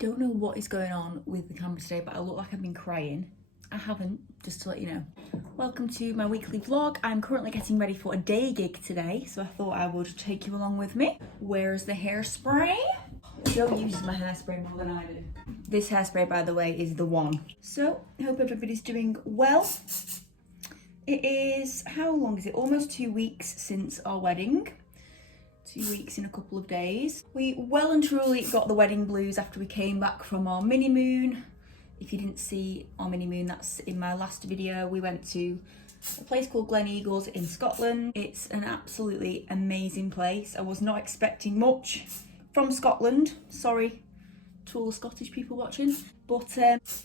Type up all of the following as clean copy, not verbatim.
Don't know what is going on with the camera today, but I look like I've been crying. I haven't, just to let you know. Welcome to my weekly vlog. I'm currently getting ready for a day gig today, so I thought I would take you along with me. Where's the hairspray? Joe uses my hairspray more than I do. This hairspray, by the way, is the one. So, I hope everybody's doing well. It is, how long is it? Almost 2 weeks since our wedding. 2 weeks in a couple of days. We well and truly got the wedding blues after we came back from our mini moon. If you didn't see our mini moon, that's in my last video. We went to a place called Gleneagles in Scotland. It's an absolutely amazing place. I was not expecting much from Scotland. Sorry to all the Scottish people watching. But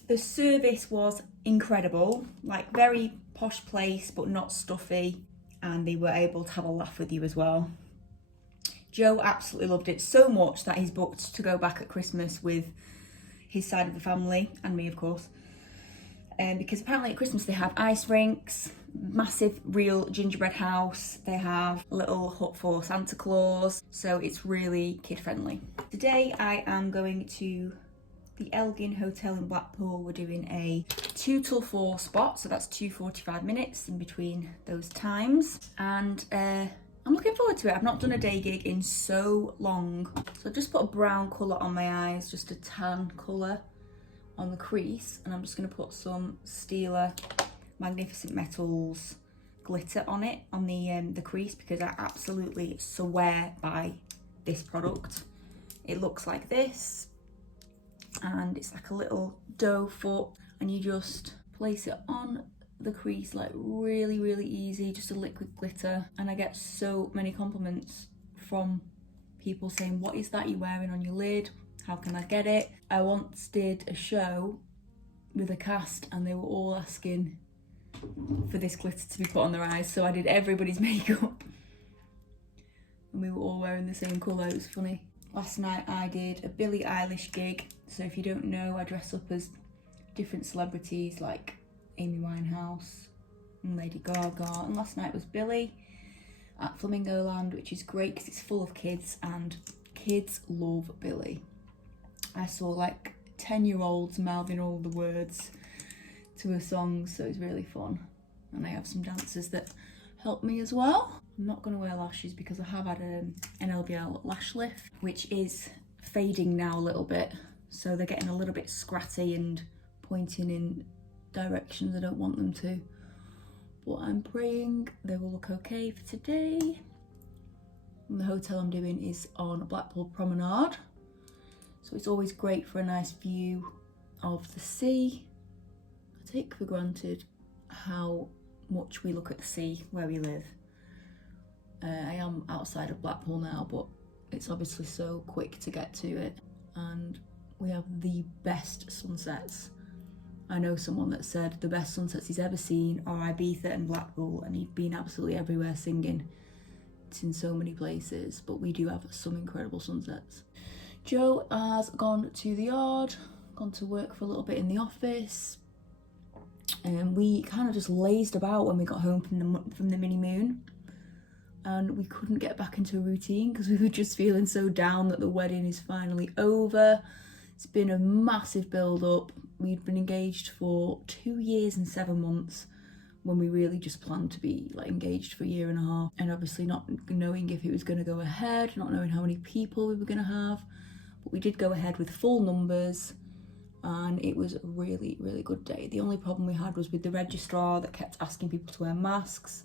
the service was incredible. Like, very posh place, but not stuffy. And they were able to have a laugh with you as well. Joe absolutely loved it so much that he's booked to go back at Christmas with his side of the family, and me of course. Because apparently at Christmas they have ice rinks, massive real gingerbread house, they have a little hut for Santa Claus, so it's really kid friendly. Today I am going to the Elgin Hotel in Blackpool. We're doing a 2 till 4 spot, so that's 2 45 minutes in between those times. And I'm looking forward to it. I've not done a day gig in so long. So I've just put a brown colour on my eyes, just a tan colour on the crease. And I'm just going to put some Stila Magnificent Metals glitter on it, on the crease, because I absolutely swear by this product. It looks like this. And it's like a little doe foot. And you just place it on the crease, like really easy, just a liquid glitter. And I get so many compliments from people saying, what is that you're wearing on your lid? How can I get it? I once did a show with a cast and they were all asking for this glitter to be put on their eyes, so I did everybody's makeup and we were all wearing the same colour. It was funny. Last night I did a Billie Eilish gig, so if you don't know, I dress up as different celebrities like Amy Winehouse and Lady Gaga, and last night was Billie at Flamingo Land, which is great because it's full of kids and kids love Billie. I saw like 10-year-olds mouthing all the words to her songs, so it's really fun. And I have some dancers that help me as well. I'm not going to wear lashes because I have had an LBL lash lift, which is fading now a little bit, so they're getting a little bit scratty and pointing in directions I don't want them to, but I'm praying they will look okay for today. And the hotel I'm doing is on Blackpool Promenade, so it's always great for a nice view of the sea. I take for granted how much we look at the sea where we live. I am outside of Blackpool now, but it's obviously so quick to get to it, and we have the best sunsets. I know someone that said the best sunsets he's ever seen are Ibiza and Blackpool, and he'd been absolutely everywhere singing. It's in so many places, but we do have some incredible sunsets. Joe has gone to the yard, gone to work for a little bit in the office, and we kind of just lazed about when we got home from the mini moon, and we couldn't get back into a routine because we were just feeling so down that the wedding is finally over. It's been a massive build up. We'd been engaged for 2 years and 7 months when we really just planned to be like engaged for a year and a half. And obviously not knowing if it was going to go ahead, not knowing how many people we were going to have. But we did go ahead with full numbers and it was a really good day. The only problem we had was with the registrar that kept asking people to wear masks.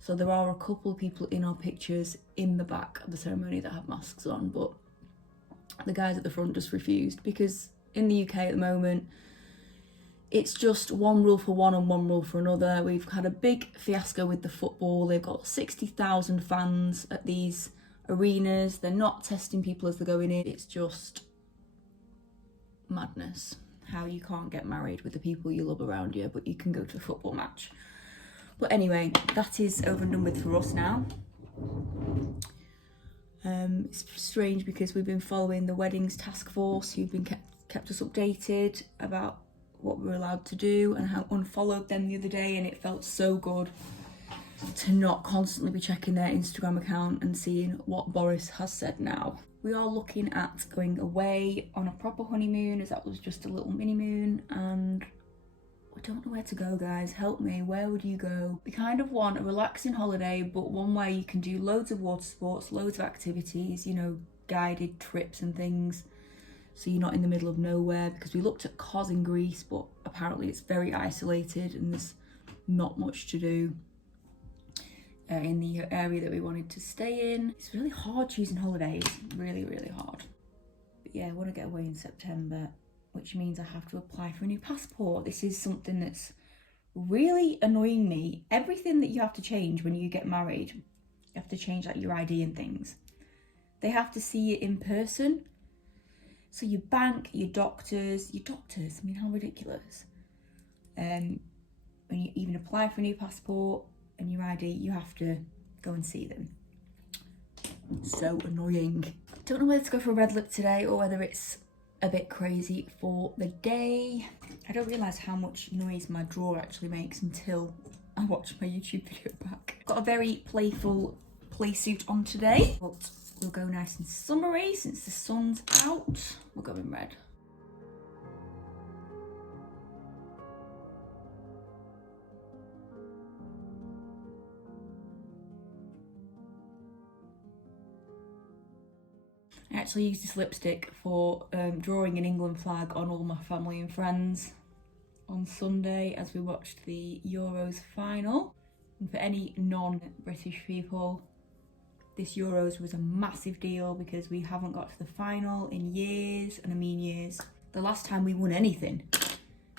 So there are a couple of people in our pictures in the back of the ceremony that have masks on, but the guys at the front just refused, because in the UK at the moment it's just one rule for one and one rule for another. We've had a big fiasco with the football. They've got 60,000 fans at these arenas. They're not testing people as they're going in. It's just madness how you can't get married with the people you love around you, but you can go to a football match. But anyway, that is over and done with for us now. It's strange because we've been following the weddings task force, who've been kept us updated about what we're allowed to do, and how unfollowed them the other day, and it felt so good to not constantly be checking their Instagram account and seeing what Boris has said now. We are looking at going away on a proper honeymoon, as that was just a little mini moon, and we don't know where to go, guys. Help me, where would you go? We kind of want a relaxing holiday, but one where you can do loads of water sports, loads of activities, you know, guided trips and things, so you're not in the middle of nowhere, because we looked at Kos in Greece, but apparently it's very isolated and there's not much to do in the area that we wanted to stay in. It's really hard choosing holidays, really, really hard. But yeah, I want to get away in September, which means I have to apply for a new passport. This is something that's really annoying me. Everything that you have to change when you get married, you have to change like your ID and things. They have to see it in person. So your bank, your doctors, I mean, how ridiculous. When you even apply for a new passport and your ID, you have to go and see them. So annoying. Don't know whether to go for a red lip today or whether it's a bit crazy for the day. I don't realise how much noise my drawer actually makes until I watch my YouTube video back. Got a very playful play suit on today, but we'll go nice and summery since the sun's out. We'll go in red. I actually used this lipstick for drawing an England flag on all my family and friends on Sunday as we watched the Euros final. And for any non-British people, this Euros was a massive deal because we haven't got to the final in years, and I mean years. The last time we won anything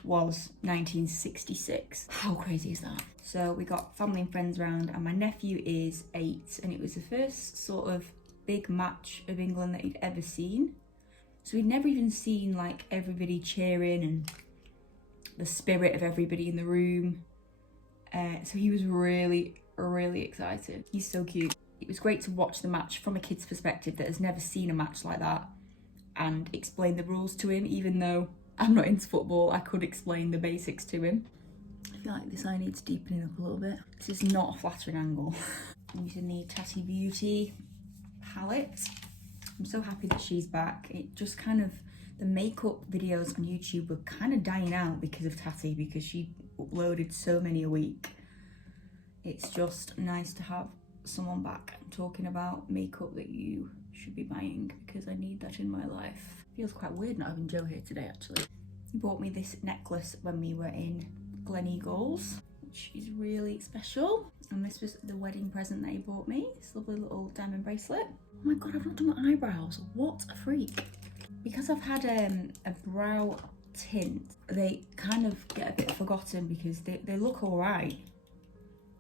was 1966. How crazy is that? So we got family and friends round, and my nephew is 8, and it was the first sort of big match of England that he'd ever seen. So he'd never even seen like everybody cheering and the spirit of everybody in the room. So he was really, really excited. He's so cute. It was great to watch the match from a kid's perspective that has never seen a match like that and explain the rules to him. Even though I'm not into football, I could explain the basics to him. I feel like this eye needs deepening up a little bit. This is not a flattering angle. I'm using the Tatty Beauty palette. I'm so happy that she's back. It just kind of, the makeup videos on YouTube were kind of dying out because of Tatty, because she uploaded so many a week. It's just nice to have someone back talking about makeup that you should be buying, because I need that in my life. Feels quite weird not having Joe here today actually. He bought me this necklace when we were in Gleneagles, which is really special, and this was the wedding present that he bought me, this lovely little diamond bracelet. Oh my god, I've not done my eyebrows, what a freak. Because I've had a brow tint, they kind of get a bit forgotten because they look alright.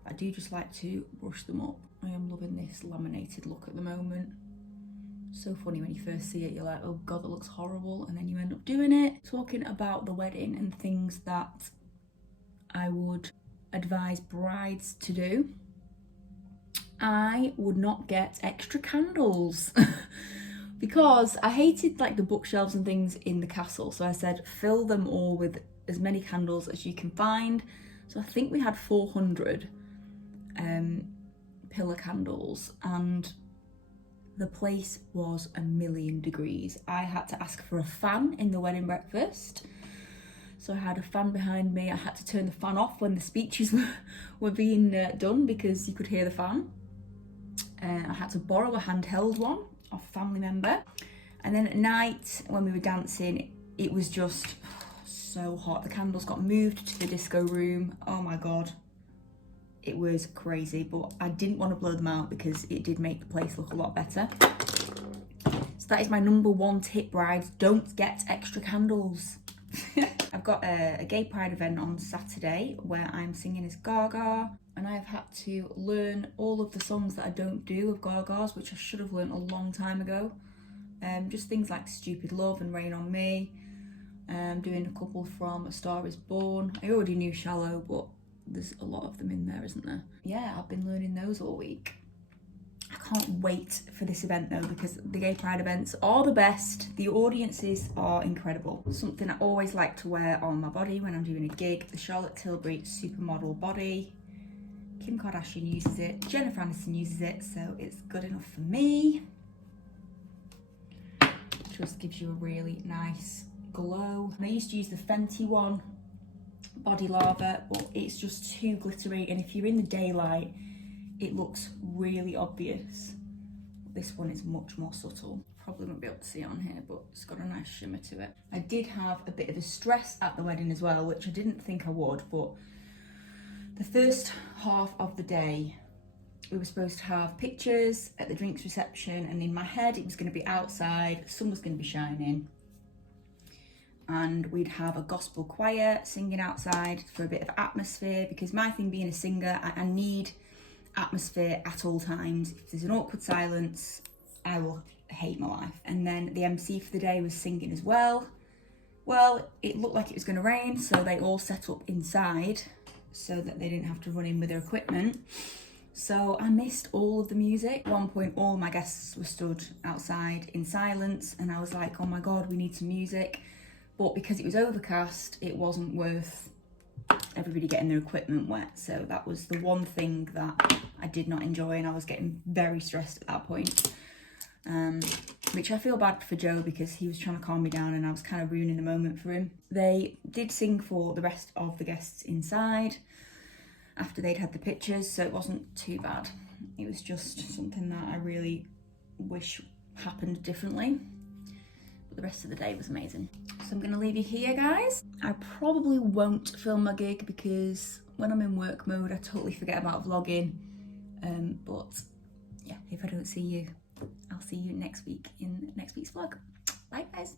I do just like to brush them up. I am loving this laminated look at the moment. So funny when you first see it, you're like, oh god, that looks horrible, and then you end up doing it. Talking about the wedding and things that I would advise brides to do, I would not get extra candles because I hated like the bookshelves and things in the castle. So I said, fill them all with as many candles as you can find. So I think we had 400 pillar candles, and the place was 1,000,000 degrees. I had to ask for a fan in the wedding breakfast. So I had a fan behind me. I had to turn the fan off when the speeches were being done because you could hear the fan. I had to borrow a handheld one off a family member. And then at night when we were dancing, it was just so hot. The candles got moved to the disco room. Oh my god. It was crazy, but I didn't want to blow them out because it did make the place look a lot better. So that is my number one tip, brides. Don't get extra candles. I've got a gay pride event on Saturday where I'm singing as Gaga, and I've had to learn all of the songs that I don't do of Gaga's, which I should have learned a long time ago. Just things like Stupid Love and Rain on Me. Doing a couple from A Star Is Born. I already knew Shallow, but there's a lot of them in there, isn't there? Yeah, I've been learning those all week. I can't wait for this event though, because the gay pride events are the best. The audiences are incredible. Something I always like to wear on my body when I'm doing a gig, the Charlotte Tilbury Supermodel Body Kim Kardashian uses it, Jennifer Aniston uses it, so it's good enough for me. Just gives you a really nice glow. And I used to use the Fenty one, Body Lava, but it's just too glittery, and if you're in the daylight, it looks really obvious. This one is much more subtle. Probably won't be able to see it on here, but it's got a nice shimmer to it. I did have a bit of a stress at the wedding as well, which I didn't think I would, but the first half of the day, we were supposed to have pictures at the drinks reception, and in my head it was going to be outside, the sun was going to be shining, and we'd have a gospel choir singing outside for a bit of atmosphere, because my thing being a singer, I need atmosphere at all times. If there's an awkward silence, I will hate my life. And then the MC for the day was singing as well. Well, it looked like it was going to rain, so they all set up inside so that they didn't have to run in with their equipment. So I missed all of the music. At one point, all my guests were stood outside in silence, and I was like, oh my God, we need some music. But because it was overcast, it wasn't worth everybody getting their equipment wet. So that was the one thing that I did not enjoy, and I was getting very stressed at that point. Which I feel bad for Joe, because he was trying to calm me down and I was kind of ruining the moment for him. They did sing for the rest of the guests inside after they'd had the pictures, so it wasn't too bad. It was just something that I really wish happened differently. But the rest of the day was amazing. So I'm going to leave you here, guys. I probably won't film my gig because when I'm in work mode, I totally forget about vlogging. But yeah, if I don't see you, I'll see you next week in next week's vlog. Bye, guys.